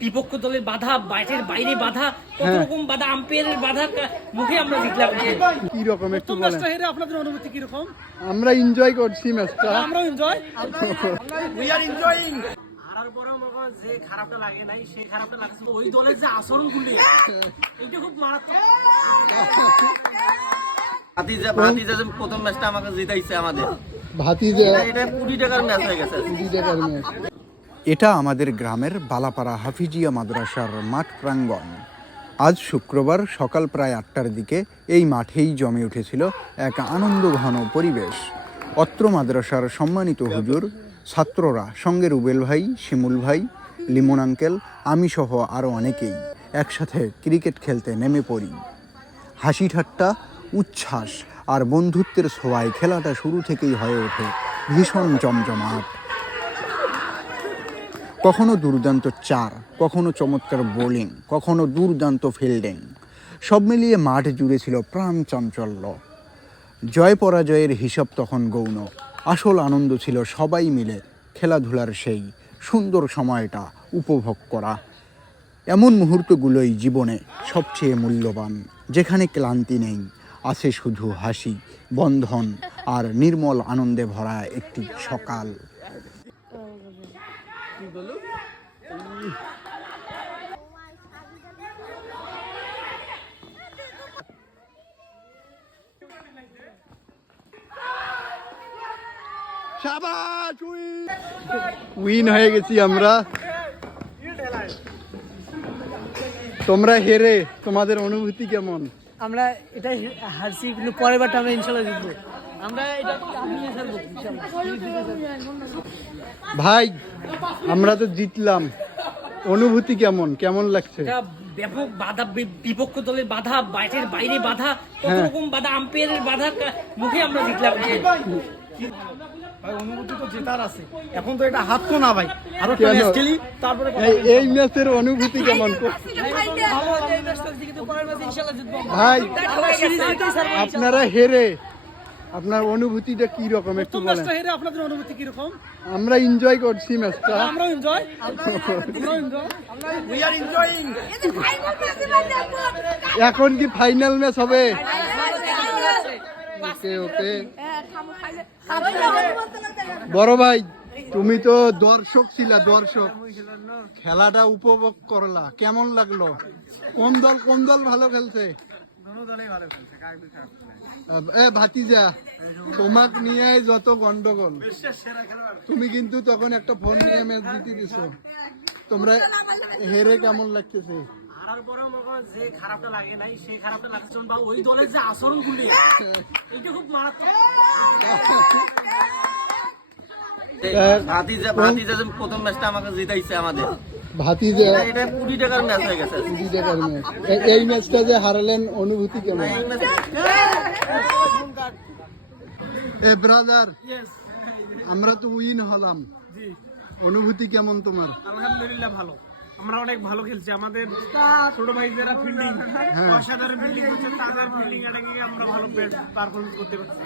বিপক্ষ দলের বাধা বাইরের বাইরে বাধা কত হ্যাঁ। রকম বাধা আম্পায়ারের বাধা মুখে আমরা জিতলাম কি রকম একটু বলেন। ম্যাচটা হেরে আপনাদের অনুভূতি কীরকম আমরা এনজয় করছি ম্যাচটা আমরাও এনজয় হারার পরেও মনে করেন যে খারাপটা লাগে নাই সেই খারাপটা লাগছে। ওই দলের যে আচরণ গুলি এটা খুব মারাত্মক। ভাতিজা ভাতিজা প্রথম ম্যাচটা আমাকে জিতাইছে আমাদের। ভাতিজা এটা- কোটি টাকার ম্যাচ হয়ে গেছে। কুড়ি টাকার ম্যাচ এটা আমাদের গ্রামের বালাপাড়া হাফিজিয়া মাদ্রাসার মাঠ প্রাঙ্গণ। আজ শুক্রবার সকাল প্রায় আটটার দিকে এই মাঠেই জমে উঠেছিল এক আনন্দঘন পরিবেশ। অত্র মাদ্রাসার সম্মানিত হুজুর, ছাত্ররা সঙ্গে রুবেল ভাই, শিমুল ভাই, লিমন আঙ্কেল আমি সহ আরও অনেকেই একসাথে ক্রিকেট খেলতে নেমে পড়ি। হাসি ঠাট্টা উচ্ছ্বাস আর বন্ধুত্বের ছোঁয়ায় খেলাটা শুরু থেকেই হয়ে ওঠে ভীষণ জমজমাট। কখনো দুর্দান্ত চার, কখনো চমৎকার বোলিং, কখনো দুর্দান্ত ফিল্ডিং। সব মিলিয়ে মাঠ জুড়ে ছিল প্রাণ চাঞ্চল্য। জয় পরাজয়ের হিসাব তখন গৌণ। আসল আনন্দ ছিল সবাই মিলে খেলাধুলার সেই সুন্দর সময়টা উপভোগ করা। এমন মুহূর্তগুলোই জীবনে সবচেয়ে মূল্যবান, যেখানে ক্লান্তি নেই, আছে শুধু হাসি, বন্ধন আর নির্মল আনন্দে ভরা একটি সকাল। শাবাশ উইন হয়ে গেছি আমরা। তোমরা হেরে তোমাদের অনুভূতি কেমন? আমরা এটা হারছি কিন্তু পরের বারটা আমরা ইনশাল্লাহ জিতবো। ভাই আমরা তো জিতলাম। অনুভূতি কেমন? কেমন লাগছে? ব্যাপক বাধা বিপক্ষ দলের বাধা বাইরের বাইরে বাধা কত হ্যাঁ। রকম বাধা আম্পায়ারের বাধা মুখে আমরা জিতলাম ভাই অনুভূতি তো জেতার আছে। এখন তো এটা হাত না ভাই। আরও ম্যাচ খেলি তারপরে এই ম্যাচের অনুভূতি কেমন। ভাই। আপনারা হেরে। আপনার অনুভূতিটা কি রকম একটু প্রথম বলেন। আপনাদের অনুভূতি কীরকম আমরা এনজয় করছি ম্যাচটা আমরাও এনজয় আমরাও এনজয় উই আর এনজয়িং এখন কি ফাইনাল ম্যাচ হবে? ওকে ওকে বড় ভাই তুমি তো দর্শক ছিলা দর্শক। খেলাটা উপভোগ করলা কেমন লাগল? কোন দল কোন দল ভালো খেলছে? ভাতিজা তোমাক নিয়ে যত গন্ডগোল তুমি কিন্তু তখন একটা ফোন নিয়ে ম্যাচ জিতে দিছো। তোমরা হেরে কেমন লাগতেছে? হারার পরেও যে খারাপটা লাগে নাই সেই খারাপটা লাগছে বা ওই দলের যে আচরণ গুলি এটা খুব মারাত্মক। ভাতিজা ভাতিজা প্রথম ম্যাচটা আমাকে জিতাইছে আমাদের টাকার ম্যাচ হয়ে গেছে। কুড়ি টাকার ম্যাচ এই ম্যাচটা যে হারালেন অনুভূতি কেমন? এ ব্রাদার আমরা তো উইন হলাম। অনুভূতি কেমন তোমার? আলহামদুলিল্লাহ ভালো। আমরা অনেক ভালো খেলছি। আমাদের ছোট ভাই যারা ফিল্ডিং অসাধারণ ফিল্ডিং করছে তাদের ফিল্ডিং এটাকে আমরা ভালো পারফরমেন্স করতে পারছি।